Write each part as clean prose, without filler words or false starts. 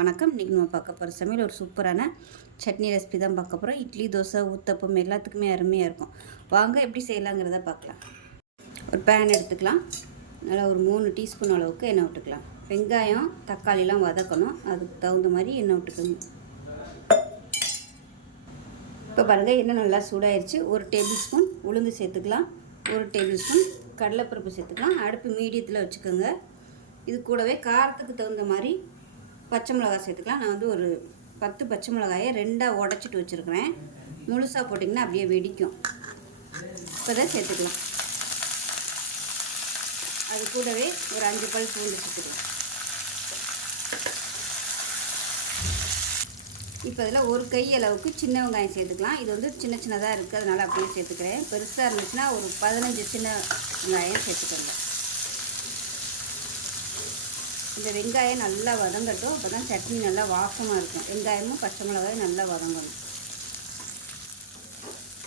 வணக்கம். இன்றைக்கி நம்ம பார்க்க போகிற சமையல் ஒரு சூப்பரான சட்னி ரெசிபி தான் பார்க்க போகிறோம். இட்லி, தோசை, ஊத்தப்பம் எல்லாத்துக்குமே அருமையாக இருக்கும். வாங்க எப்படி செய்யலாங்கிறத பார்க்கலாம். ஒரு பேன் எடுத்துக்கலாம். நல்லா ஒரு 3 டீஸ்பூன் அளவுக்கு எண்ணெய் விட்டுக்கலாம். வெங்காயம், தக்காளிலாம் வதக்கணும். அதுக்கு தகுந்த மாதிரி எண்ணெய் விட்டுக்கணும். இப்போ பாருங்கள், எண்ணெய் நல்லா சூடாயிருச்சு. 1 டேபிள் ஸ்பூன் உளுந்து சேர்த்துக்கலாம். 1 டேபிள் ஸ்பூன் கடலைப்பருப்பு சேர்த்துக்கலாம். அடுப்பு மீடியத்தில் வச்சுக்கோங்க. இது கூடவே காரத்துக்கு தகுந்த மாதிரி பச்சை மிளகாய் சேர்த்துக்கலாம். நான் ஒரு 10 பச்சை மிளகாயை 2ஆக உடச்சிட்டு வச்சுருக்கிறேன். முழுசாக போட்டிங்கன்னா அப்படியே வெடிக்கும். இப்போ தான் சேர்த்துக்கலாம். அது கூடவே ஒரு 5 பல் பூண்டு சேர்த்துக்கலாம். இப்போ இதில் ஒரு கை அளவுக்கு சின்ன வெங்காயம் சேர்த்துக்கலாம். இது சின்ன சின்னதாக இருக்குது, அதனால் அப்படியே சேர்த்துக்கிறேன். பெருசாக இருந்துச்சுன்னா ஒரு 15 சின்ன வெங்காயம் சேர்த்துக்கோங்க. இந்த வெங்காயம் நல்லா வதங்கட்டும். அப்போ தான் சட்னி நல்லா வாசமாக இருக்கும். வெங்காயமும் பச்சை மிளகாயும் நல்லா வதங்கணும்.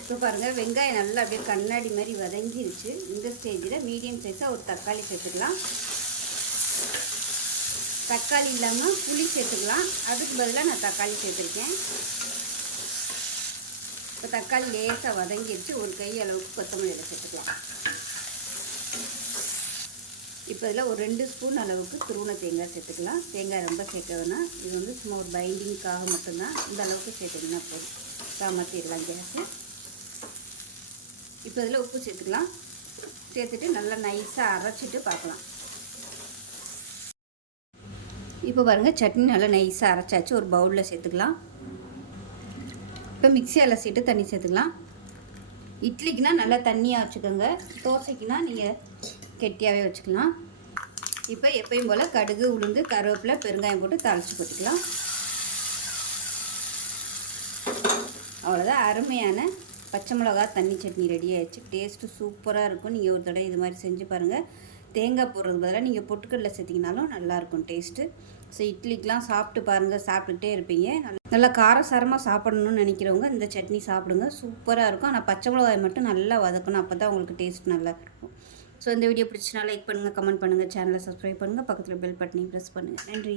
இப்போ பாருங்கள், வெங்காயம் நல்லா அப்படியே கண்ணாடி மாதிரி வதங்கிருச்சு. இந்த ஸ்டேஜில் மீடியம் சைஸாக ஒரு தக்காளி சேர்த்துக்கலாம். தக்காளி இல்லாமல் புளி சேர்த்துக்கலாம். அதுக்கு பதிலாக நான் தக்காளி சேர்த்துருக்கேன். இப்போ தக்காளி லேசாக வதங்கிருச்சு. ஒரு கை அளவுக்கு கொத்தமல்லி சேர்த்துக்கலாம். இப்போ இதில் ஒரு 2 ஸ்பூன் அளவுக்கு துருவன தேங்காய் சேர்த்துக்கலாம். தேங்காய் ரொம்ப சேர்க்க வேணாம். இது சும்மா ஒரு பைண்டிங்காக மட்டும்தான். இந்த அளவுக்கு சேர்த்துக்கிங்கன்னா போதும். காமத்திடலாம் கேஸு. இப்போ இதில் உப்பு சேர்த்துக்கலாம். சேர்த்துட்டு நல்லா நைஸாக அரைச்சிட்டு பார்க்கலாம். இப்போ பாருங்கள், சட்னி நல்லா நைஸாக அரைச்சாச்சு. ஒரு பவுலில் சேர்த்துக்கலாம். இப்போ மிக்ஸி அலசிட்டு தண்ணி சேர்த்துக்கலாம். இட்லிக்குனா நல்லா தண்ணியாக வச்சுக்கோங்க. தோசைக்குனா நீங்கள் கெட்டியாகவே வச்சுக்கலாம். இப்போ எப்பயும் போல் கடுகு, உளுந்து, கருவேப்பிலை, பெருங்காயம் போட்டு தாளித்து போட்டுக்கலாம். அவ்வளோதான், அருமையான பச்சை மிளகா தண்ணி சட்னி ரெடி ஆகிடுச்சு. டேஸ்ட்டு சூப்பராக இருக்கும். நீங்கள் ஒரு தடவை இது மாதிரி செஞ்சு பாருங்கள். தேங்காய் போடுறது பதிலாக நீங்கள் பொட்டுக்கடலை சேர்த்திங்கனாலும் நல்லாயிருக்கும் டேஸ்ட்டு. ஸோ இட்லிக்கெலாம் சாப்பிட்டு பாருங்கள், சாப்பிட்டுக்கிட்டே இருப்பீங்க. நல்லா காரசாரமாக சாப்பிடணும்னு நினைக்கிறவங்க இந்த சட்னி சாப்பிடுங்க. சூப்பராக இருக்கும். ஆனால் பச்சை மிளகாய் மட்டும் நல்லா வதக்கணும். அப்போ தான் உங்களுக்கு டேஸ்ட் நல்லா இருக்கும். ஸோ இந்த வீடியோ பிடிச்சினா லைக் பண்ணுங்கள், கமெண்ட் பண்ணுங்கள், சேனலை சப்ஸ்கிரைப் பண்ணுங்கள், பக்கத்தில் பெல் பட்டனையும் ப்ரெஸ் பண்ணுங்கள். நன்றி.